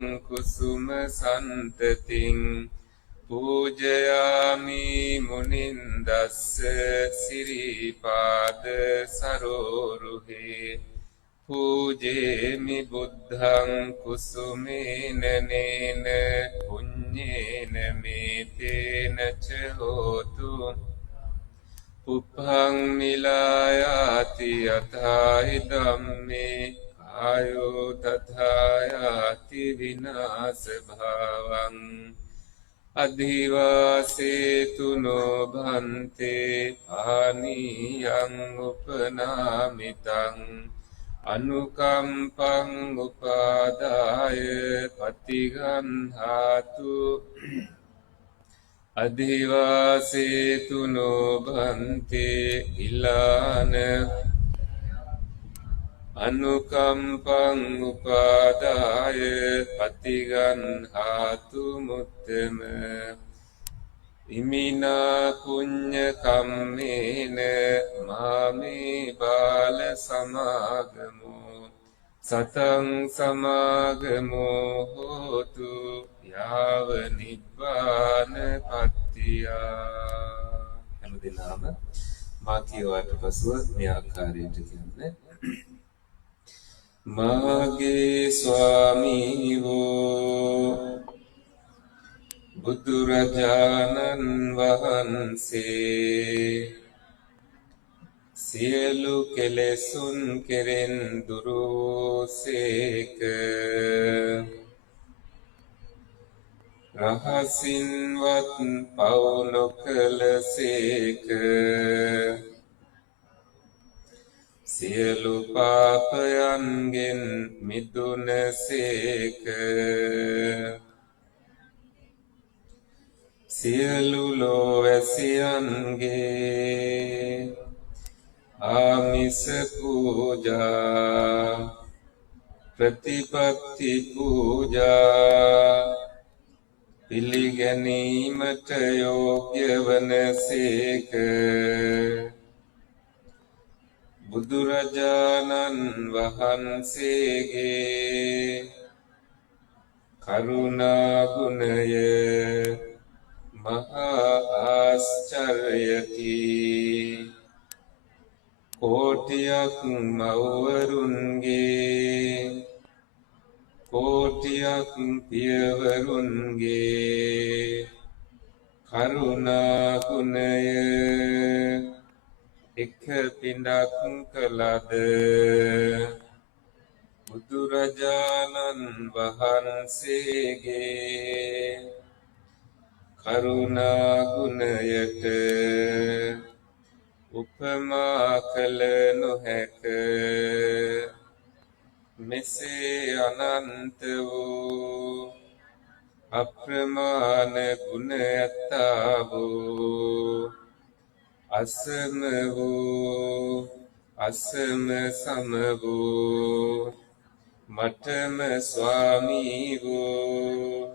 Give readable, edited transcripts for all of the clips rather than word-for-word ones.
කුසුම සන්තතින් පූජයාමි මුනින්දස්ස සිරිපාද සරෝරුහේ පූජේමි බුද්ධං කුසුමේනනේන පුඤ්ඤේන මේතේන ච හෝතු පුප්පං මිලායාති යථාහි ධම්මේ ආයෝ තථායාති විනාශ භාවං අධිවාසේතු නොභන්තේ ආනියං උපනාමිතං අනුකම්පං උපාදාය පතිගන්හාතු අධිවාසේතු නොභන්තේ ඉලාන අනුකම්පං උපාදාය පතිගන්හාතු මුත්තම ඉමිනා පුඤ්ඤ කම්මේන මාමේ බාල සමාගමෝ සතං සමාගමෝ හෝතු යාව නිබ්බාන පත්තියා. හැමදෙනාම මා කියවාට පසුව මේ ආකාරයට කියන්නේ මාගේ ස්වාමී වූ බුදුරජාණන් වහන්සේ සියලු කෙලෙසුන් කෙරෙන් දුරු සේක. රහසින්වත් පව් නොකළ සේක. සියලු පාපයන්ගෙන් මිදුන සේක. සියලු ලෝවැසියන්ගේ ආමිස පූජා ප්‍රතිපත්ති පූජා පිළිගැනීමට යෝග්‍ය වන සේක. බුදුරජාණන් වහන්සේගේ කරුණා ගුණය මහා ආශ්චර්යකි. කෝටියක් මව්වරුන්ගේ කෝටියක් පියවරුන්ගේ කරුණා ගුණය එක පිඬක් කළද බුදුරජාණන් වහන්සේගේ කරුණා ගුණයට උපමා කළ නොහැක. මෙසේ අනන්ත වූ අප්‍රමාණ ගුණ ඇත්තා වූ අසම වූ අසම සම වූ මටම ස්වාමී වූ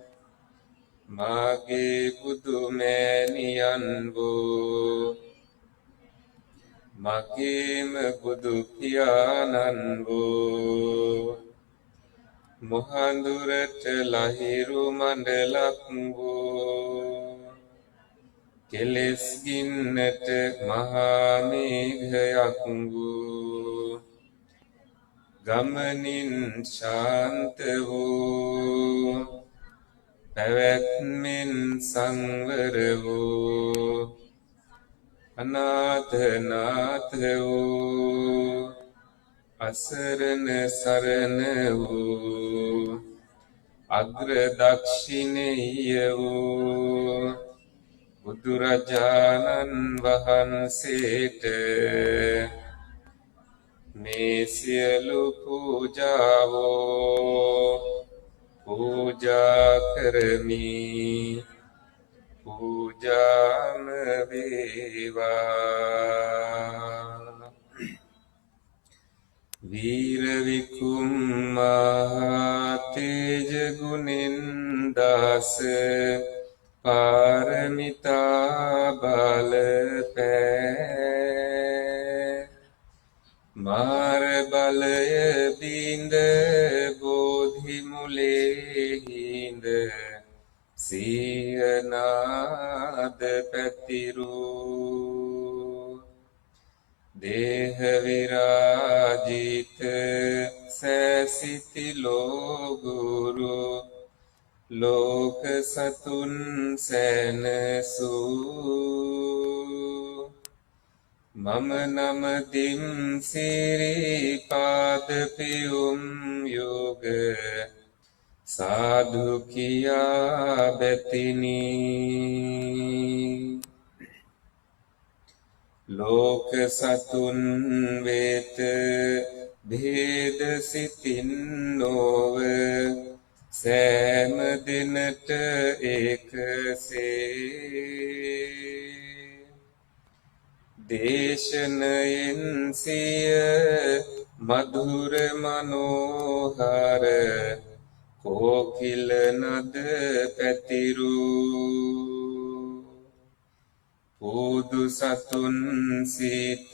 මාගේ බුදුමෑණියන් වූ මගේම බුදු පියාණන් වූ මොහඳුරට ලහිරු මණ්ඩලක් වූ කෙලෙස් ගින්නට මහා මේඝයක් වූ ගමනින් ශාන්ත වූ පැවැත්මෙන් සංවර වූ අනාථනාථ වූ අසරණ සරණ වූ අග්‍ර දක්ෂිණේය වූ බුදුරජාණන් වහන්සේට මේ සියලු පූජාවෝ පූජා කරමි. පූජාම වේවා. වීර විකුම්මා තේජ ගුණෙන් දාස පාරමිතා බල පෑ මාර බලය බින්ද බෝධි මුලේ හිඳ සියනාද පැතිරු දේහ විරාජිත සැසිති ලෝගුරු ලෝක සතුන් සැනසූ මම නමදින් සිරිපාද පියුම් යෝග සාදු කියා බැතිනි ලෝක සතුන් වෙත භේද සිතින් නොව සෑම දිනට එකසේ දේශනයෙන් සිය මధుර මනෝහර කෝකිල නද පැතිරු පුදු සතුන් සිත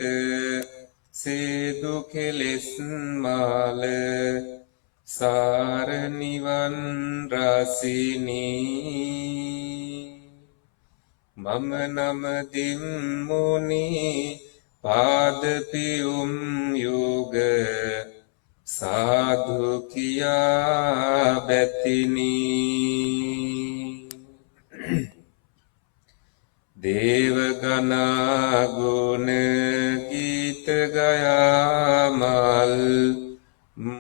සේදු කෙලෙස් මාල සාර නිවන් රසිනී මම නමදින් මුනි පාද පියුම් යෝග සාදු කියා බැතිනි දේවගනා ගුණ ගීත ගයා මල්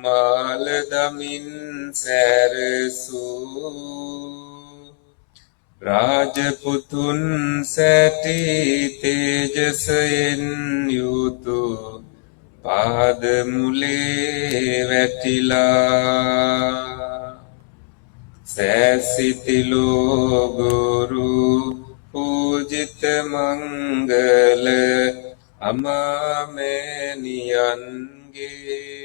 මාල දමින් සැරසූ රාජපුතුන් සැටි තේජසයෙන් යුතු පාද මුලේ වැටිලා සැසිති ලෝගුරු පූජිත මංගල අමාමෑණියන්ගේ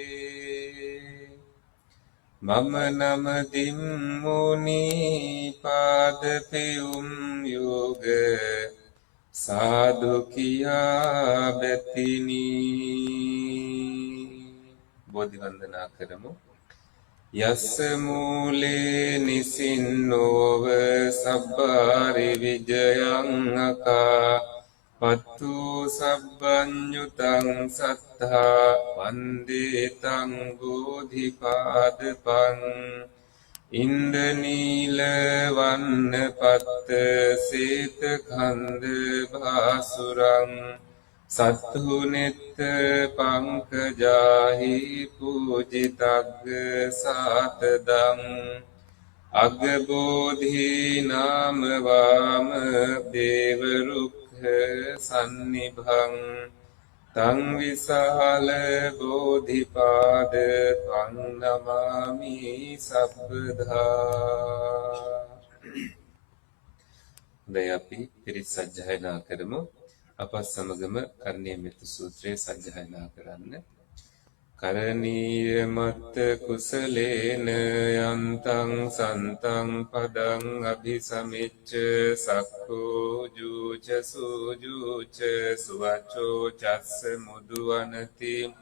මම නමදින් මුනි පාද පියුම් යෝග සාදු කියා බැතිනි බෝධි වන්දනා කරමු යස්ස මූලේ නිසින්නෝව සබ්බාරි විජයං අකා පත්තු සබ්බඤ්ඤුතං සත්තා වන්දේතං බෝධිපාදපං ඉන්දනීල වන්න පත්ත සේත කන්ද භාසුරං සත්තු නෙත්ත පංකජාහි පූජිතග්ග සාතදං අග්ගබෝධි නාම වාම දේව රුක්ඛ සන්නිභං තං විසාල බෝධිපාද පං නමාමි සබ්බදා දැන් අපි පිරිත් සජ්ජායනා කරමු අප සමගම කරණීය මෙත්ත සූත්‍රය සජ්ජායනා කරන්න කරණීය මත්ත කුසලේන යන්තං සන්තං පදං අභිසමිච්ච සක්ඛෝ ජූච සූජූච සුවචෝ චස්ස මුදුවනති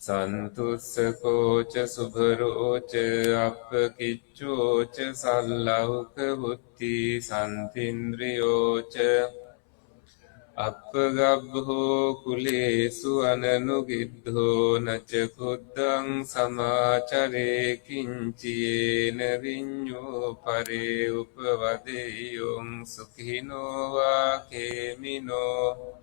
සන්තුස්සකෝච සුභරෝච අප්පකිච්චෝච සල්ලෞක බුද්ධි සන්තින්ද්‍රියෝච අප්පගබ්බෝ කුලේසු අනනුගිද්ධෝ නච කුද්දං සමාචරේ කිංචයේන විඤ්ඤෝ පරේ උපවදෙය්‍යොං සුඛිනෝ වා කේමිනෝ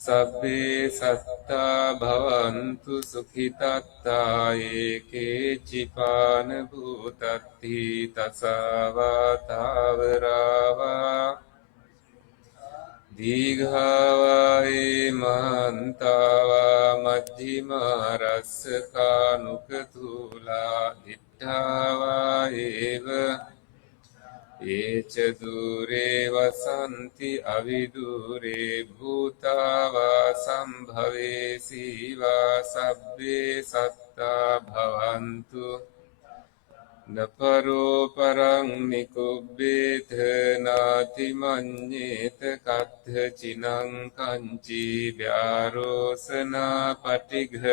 සබ්බේ සත්තා භවන්තු සුඛිතත්තා ඒකේ චිපාන භූතත්ති තසවා තාවරාවා දීඝාවායේ මහන්තාවා මජ්ජිමා රස්සකානුකතුලා දිට්ඨාවා ඒව ඒච දුරේ වසන්ති අවිදුරේ භූතාවා සම්භවේ සීවා සබ්බේ සත්තා භවන්තු නපරෝ පරං නිකුබ්බේත නාති මඤ්ඤේත කත්ථ චිනං කංචි ව්‍යාරෝසනා පටිඝ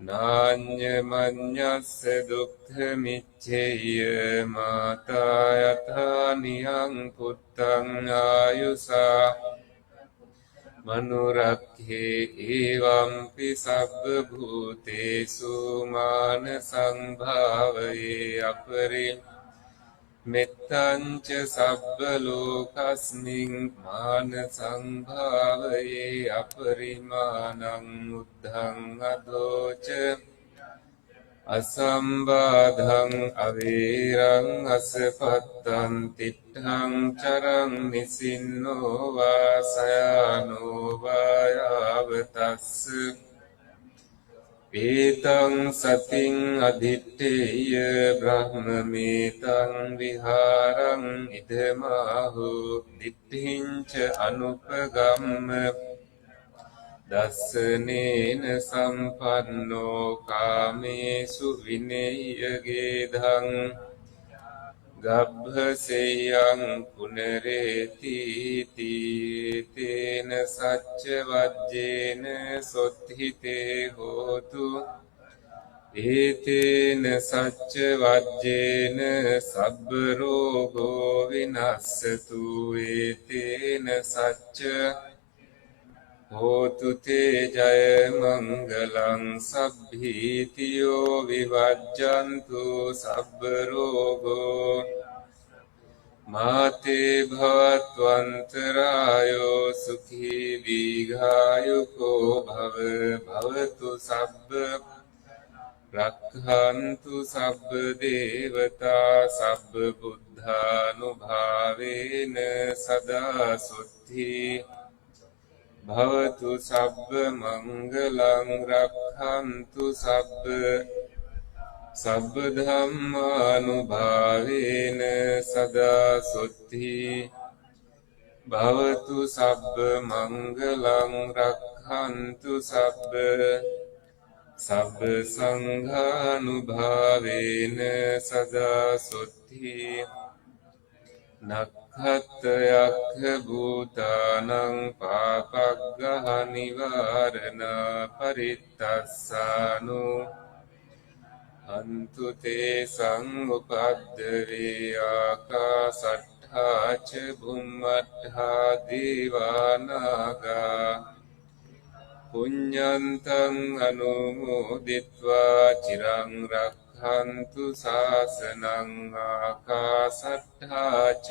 නාඤ්ඤමඤ්ඤස්ස දුක්ඛ මිච්ඡේය මාතා යථා නියං පුත්තං ආයුසා මනුරක්ඛේ එවංපි සබ්බ භූතේසු මාන සංභාවයේ අපරි මෙත්තංච සබ්බ ලෝකස්මින් මාන සංභාවයේ අපරිමානං උද්ධං අදෝච අසම්බාධං අවීරං අසපත්තං තිට්ඨං චරං නිසින්නෝ වාසයානෝ වායාවතස්ස ඒතං සතින් අදිත්තේය බ්‍රහ්මමේතං විහාරං ඉදමාහු දිට්ඨිංච අනුපගම්ම දස්සනේන සම්පන්නෝ කාමේසු විනේයගේධං ගබ්භසෙයං පුනරේති තේන සච්ච වජ්ජේන සොත්හිතේ හෝතු ඒතේන සච්ච වජ්ජේන සබ්බ රෝගෝ විනස්සතු ඒතේන සච්ච හෝතු තේ ජය මංගලං සබ්බීතියෝ විවජ්ජන්තු සබ්බ රෝගෝ මාතේ භවත්වන්තරායෝ සුඛී දීඝායුකෝ භව භවතු සබ්බ රක්ඛන්තු සබ්බ දේවතා සබ්බ බුද්ධානුභාවේන සදා සුද්ධි භවතු සබ්බ මංගලං රක්ඛන්තු සබ්බ ධම්මානුභාවේන සදා සුද්ධි භවතු සබ්බ මංගලං රක්ඛන්තු සබ්බ සංඝානුභාවේන සදා සුද්ධි නක්ඛත්යක්ඛ භූතානං පාපග්ගහ නිවාරණ පරිත්තස්සානු අන්තු තේ සංඋපද්දවේ ආකාසට්ඨා ච භුම්මට්ඨා දීවානාගා පුඤ්ඤන්තං අනුමෝදිත්වා චිරං රක්ඛන්තු ශාසනං ආකාසට්ඨා ච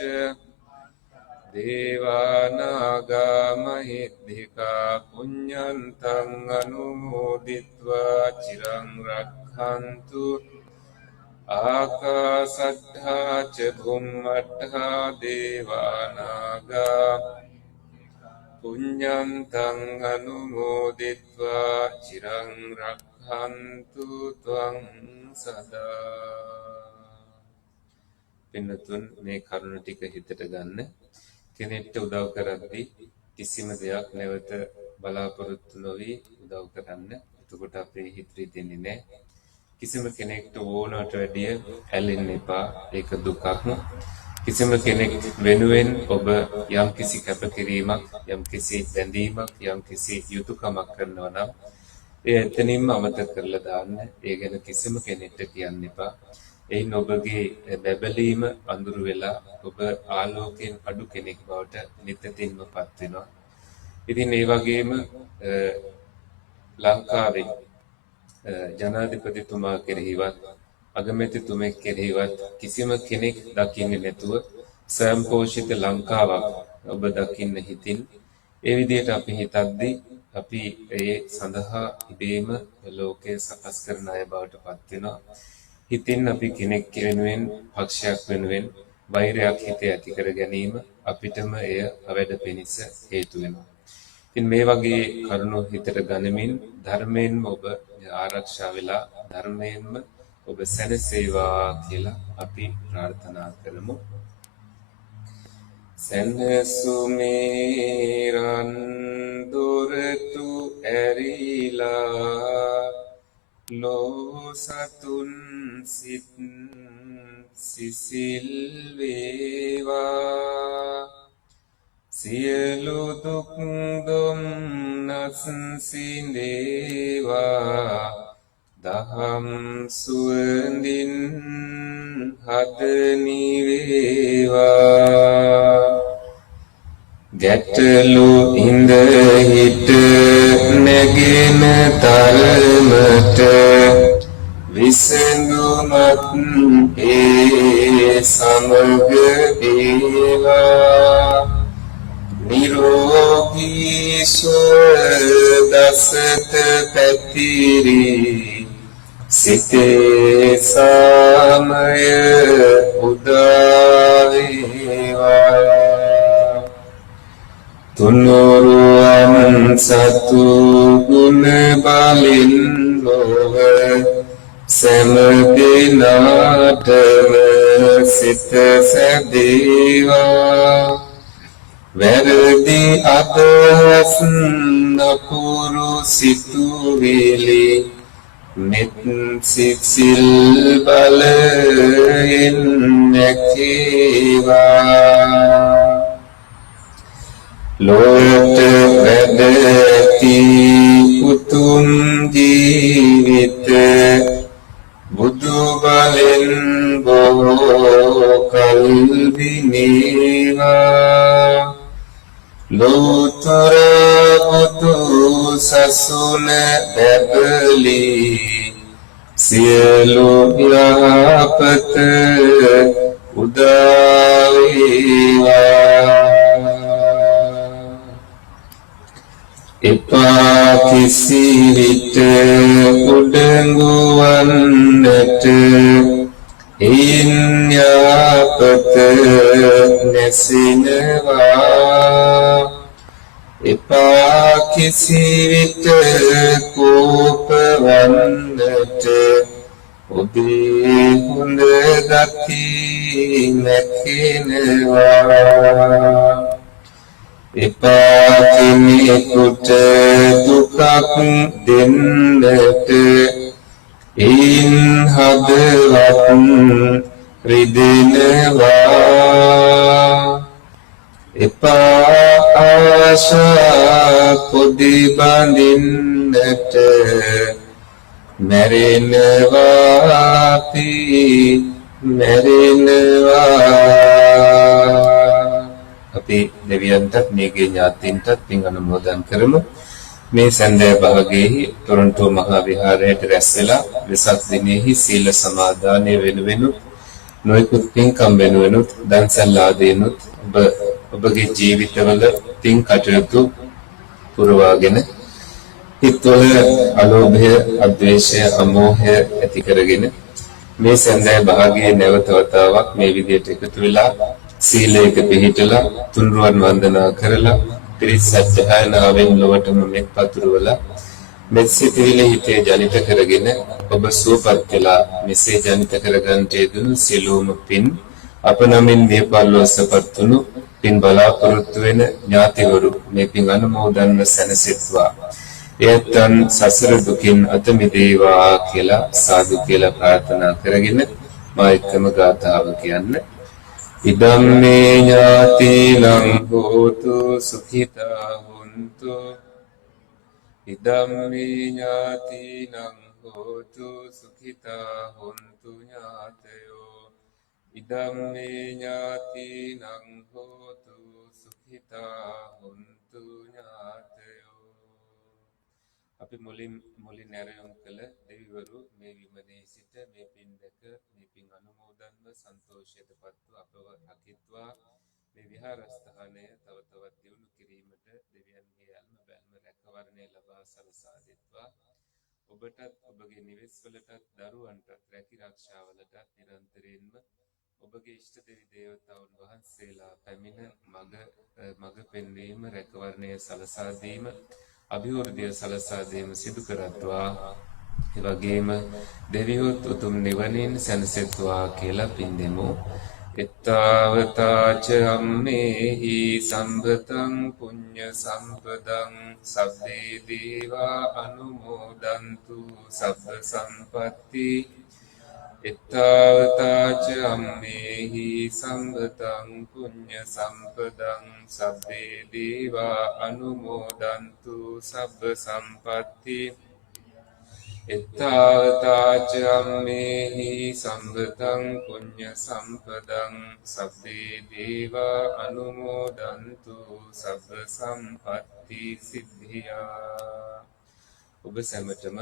දේවානාගා මහිද්దికා පුඤ්ඤන්තං අනුමෝදිත්වා චිරං රක්ඛන්තු ආකාසට්ඨා ච භුම්මට්ඨා දේවානාගා පුඤ්ඤන්තං අනුමෝදිත්වා චිරං රක්ඛන්තු ත්වං සදා. පින්නතුන් මේ කරුණ ටික හිතට ගන්න. කෙනෙක්ට උදව් කරද්දී කිසිම දෙයක් නැවත බලාපොරොත්තු නොවි උදව් කරන්න. එතකොට අපේ හිත රිදෙන්නේ නැහැ. කිසිම කෙනෙක්ට ඕනට වැඩිය ඇලෙන්න එපා. ඒක දුකක්. කිසිම කෙනෙක් වෙනුවෙන් ඔබ යම් කිසි කැපකිරීමක්, යම් කිසි බැඳීමක්, යම් කිසි යුතුයකමක් කරනවා නම් ඒ එතනින්ම අමතක කරලා දාන්න. ඒ ගැන කිසිම කෙනෙක්ට කියන්න එපා. එයින් ඔබගේ බැබලීම අඳුරු වෙලා ඔබ ආලෝකයෙන් අඩු කෙනෙක් බවට නිතින්මපත් වෙනවා. ඉතින් ඒ වගේම ලංකාවේ ජනාධිපතිතුමා කෙරෙහිවත් අගමැතිතුමෙක් කෙරෙහිවත් කිසිම කෙනෙක් දකින්නේ නැතුව ස්වයංපෝෂිත ලංකාවක් ඔබ දකින්න හිතින් ඒ විදිහට අපි හිතද්දී අපි ඒ සඳහා ඉබේම ලෝකය සකස් කරන අය බවට පත් වෙනවා. හිතින් අපි කෙනෙක් වෙනුවෙන්, පක්ෂයක් වෙනුවෙන් වෛරයක් හිතේ ඇති කර ගැනීම අපිටම එය අවැඩ පිණිස හේතු වෙනවා. ඉතින් මේ වගේ කරුණු හිතට ගනිමින් ධර්මයෙන්ම ඔබ ආරක්ෂා වෙලා ධර්මයෙන්ම ඔබ සැනසේවා කියලා අපි ප්‍රාර්ථනා කරමු. සැනසුමේ රන් දොරටු ඇරිලා ලෝ සතුන් සිත් සිසිල් වේවා සියලු දුක් දුම්නස් සිඳේවා දහම් සුවඳින් හදනි වේවා ගැටලු ඉඳ හිට නැගෙන තරමට විසඳුමත් ඒ සමග වේවා නිරෝගී සුව දසත පැතිරි සිතේ සාමය උදා වේවා තුනුරුවන් සතු ගුණ බලෙන් ලොව සෑම දිනාටම සිත සැදේවා වැරදි අදහස් නපුරු සිතුවිලි මෙත් සිසිල් බලයෙන් නැකේවා ලෝට වැඩති උතුම් ජීවිත බුදු බලෙන් බොහෝ කල් දිනේවා ලෝතර බුදු සසුන බැබලි සියලු යහපත උදා වේවා එපා කිසි විට උඩඟු වන්නට එයින් යහපත නැසිනවා එපා කිසි විට කෝප වන්නට ඔබේ හොඳ ගති නැතිනවා එපා කෙනෙකුට දුකක් දෙන්නට එයින් හදවත් රිදෙනවා එපා ආශා පොඩි බඳින්නට මැරෙනවාපි මැරෙනවා අපි දෙවියන්ටත් මේගේ ඥාතීන්ටත් පින් අනුමෝදන් කරමු මේ සඳේ භාගයේ ටොරන්ටෝ මහා විහාරයට රැස් වෙලා වෙසක් දිනෙහි සීල සමාදානය වෙනුවෙනුත් නොයෙකුත් පින්කම් වෙනුවෙනුත් දන්සල් ආදීනුත් ඔබගේ ජීවිතවල පින් කටයුතු පුරවාගෙන හිතවල අලෝභය අද්වේෂය අමෝහය ඇති කරගෙන මේ සඳේ භාගයේ නැවත වතාවක් මේ විදියට එකතු වෙලා සීලයක පිහිටලා තුන්රුවන් වන්දනා කරලා පිරිත් සත්‍යයනාවෙන් ලොවටම මෙත් පතුරවලා මෙත් සිතිවිලි හිතේ ජනිත කරගෙන ඔබ සුවපත් වෙලා මෙසේ ජනිත කරගන්නට යෙදුණු සියලුම පින් අප නමින් මේ පරලෝසපත් වුණු පින් බලාපොරොත්තු වෙන ඥාතිවරු මේ පින් අනුමෝදන්ව සැනසෙත්වා එයත්න් සසර දුකින් අත මිදේවා කියලා සාදු කියලා ප්‍රාර්ථනා කරගෙන මා එක්කම ගාථාව කියන්න ඉදම්මේ ඥාතිනං හෝතු සුඛිතා හොන්තු ඉදම්මේ ඥාතිනං හෝතු සුඛිතා හොන්තු ඥාතයෝ ඉදම්මේ ඥාතිනං හෝතු සුඛිතා හොන්තු ඥාතයෝ අපි මුලින් ඇරයුම් කළ දෙවිවරු මේ විමනේ සිට මේ පින් දෙක මේ පින් අනුමෝදන්ව සන්තෝෂයටපත්ව අපව රකිත්වා මේ විහාරස්ථානය තව තවත් දියුණු කිරීමට දෙවියන්ගේ යාල්ම බැල්ම රැකවරණය ලබා සලසා දෙත්වා ඔබටත් ඔබගේ නිවෙස්වලටත් දරුවන්ටත් රැකී ආරක්ෂාවලටත් නිරන්තරයෙන්ම ඔබගේ ඉෂ්ට දෙවි දේවතාවුන් වහන්සේලා පැමිණ මඟ පෙන්වීම රැකවරණය සලසා දීම අභිවෘද්ධිය සලසා දීම සිදු කරත්වා ඒ වගේම දෙවියොත් උතුම් නිවනින් සැනසෙත්වා කියලා පින් දෙමු එත්තාවතාච අම්මේහි සම්බතං පුඤ්ඤ සම්පදං සබ්බේ දීවා අනුමෝදන්තු සබ්බ සම්පatti එත්තාවතාච අම්මේහි සම්බතං පුඤ්ඤ සම්පදං සබ්බේ දීවා අනුමෝදන්තු සබ්බ සම්පatti එත්තාවතාච අම්මේහි සම්බතං පුඤ්ඤ සම්පදං සබ්බේ දේවා අනුමෝදන්තු සබ්බ සම්පත්ති සිද්ධියා. ඔබ සැමටම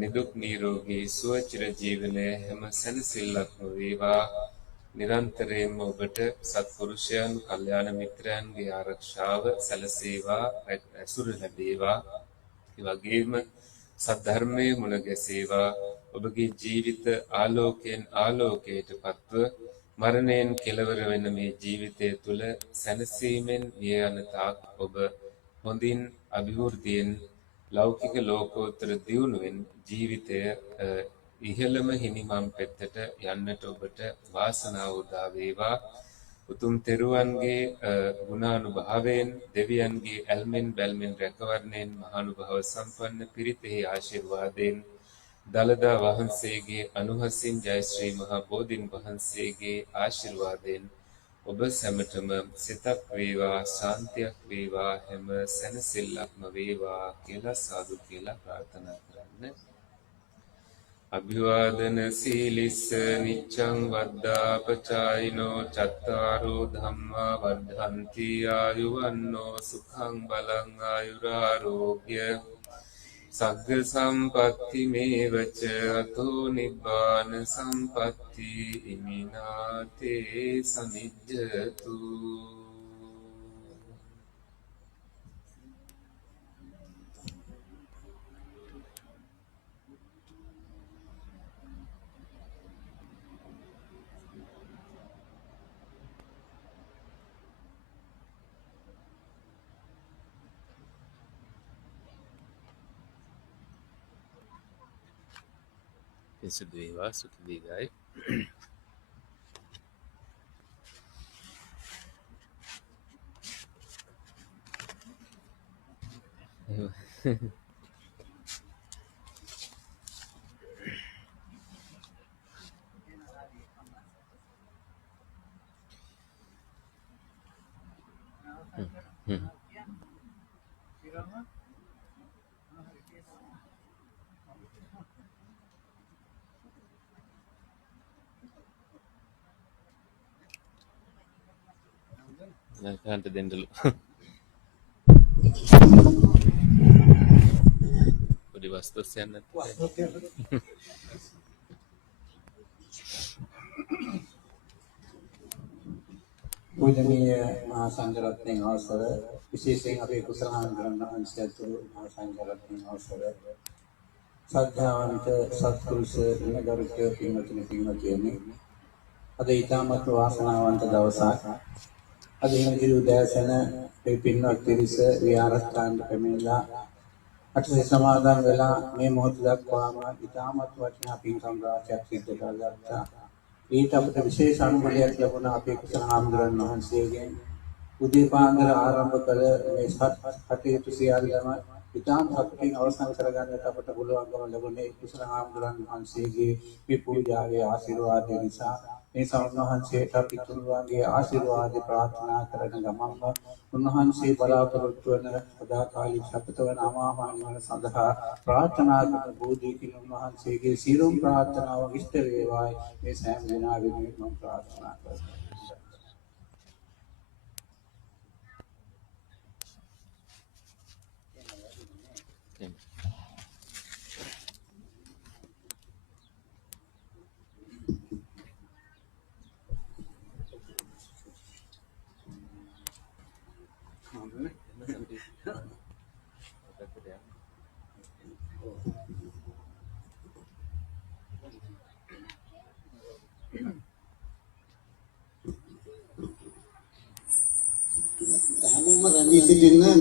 නිදුක් නිරෝගී සුව චිර ජීවනයේ හැම සැනසෙල්ලක්ම වේවා. නිරන්තරයෙන්ම ඔබට සත්පුරුෂයන්, කල්යාණ මිත්‍රයන්ගේ ආරක්ෂාව සැලසේවා, ඇසුර ලැබේවා. ඒ වගේම සද්ධර්මයේ මුණ ගැසේවා. ඔබගේ ජීවිත ආලෝකයෙන් ආලෝකයට පත්ව මරණයෙන් කෙලවර වෙන මේ ජීවිතය තුළ සැනසීමෙන් මිය යන තාක් ඔබ හොඳින් අභිවෘද්ධියෙන් ලෞකික ලෝකෝත්තර දියුණුවෙන් ජීවිතය ඉහළම හිමිමම් පෙත්තට යන්නට ඔබට වාසනාව උදා වේවා. උතුම් තෙරුවන්ගේ ගුණානුභාවයෙන්, දෙවියන්ගේ ඇල්මෙන් බැල්මෙන් රැකවරණයෙන්, මහානුභාව සම්පන්න පිරිතෙහි ආශිර්වාදයෙන්, දළදා වහන්සේගේ අනුහසින්, ජයශ්‍රී මහා බෝධින් වහන්සේගේ ආශිර්වාදයෙන් ඔබ සැමටම සිතක් වේවා, ශාන්තියක් වේවා, හැම සැනසෙල්ලක්ම වේවා කියලා සාදු කියලා ප්‍රාර්ථනා කරන්න. අභිවාදන සීලිස්ස නිච්ඡං වද්දාපචායිනෝ චත්තාරෝ ධම්මා වද්ධන්ති ආයුවන්නෝ සුඛං බලං ආයුරාෝග්‍ය සග්ග සම්පatti මේවච අතෝ නිබ්බාන සම්පatti ඉමිනාතේ සමිජ්ජතු. පිසුදු වේවා, සුඛ දීර්ඝයි. නැකන්ට දෙන්නලු. පොඩි වස්තුස් යන්නත්. පූජනීය මහා සංඝරත්නයේ අවසර, විශේෂයෙන් අපේ කුසලාන ග්‍රන්ථාංශයතුළු මහා සංඝරත්නයේ අවසර, සද්ධාවන්ත සත්පුරුෂ ගුණගරුක පින්වත්නි, අද ඊටමත් වාසනාවන්ත දවසක්. අද හිමිදිරි උදෑසන මේ පින්වත් පිරිස විහාරස්ථානට පැමිණලා අටසිල් සමාදන් වෙලා මේ මොහොත දක්වාම ඊටමත් වටිනා පින්කම් රාශියක් සිදු කරගත්තා. ඊට අපට විශේෂ අනුග්‍රහයක් ලැබුණා අපේ කුසල ආමඳුරන් වහන්සේගෙන්. උදේ පාන්දර ආරම්භ කළ මේ සත් කටයුතු සියල්ලම ඉතාම සතුටින් අවසන් කරගන්නට අපට පුළුවන්කම ලැබුණේ කුසල ආමඳුරන් වහන්සේගේ මේ පූජාවේ ආශිර්වාදය නිසා. මේ සම්වහන්සේට අපි තුන්වන්ගේ ආශිර්වාද ප්‍රාර්ථනා කරන ගමන්ම උන්වහන්සේ බලාපොරොත්තු වන සදාකාලික සපත වන අමාමහ නිවන සඳහා ප්‍රාර්ථනා කරන බෝධිකින් උන්වහන්සේගේ සියලුම ප්‍රාර්ථනාව ඉෂ්ට වේවායි මේ සෑම දිනා වෙනුවෙන් ප්‍රාර්ථනා කරනවා. හැමෝම රැඳී සිටින්න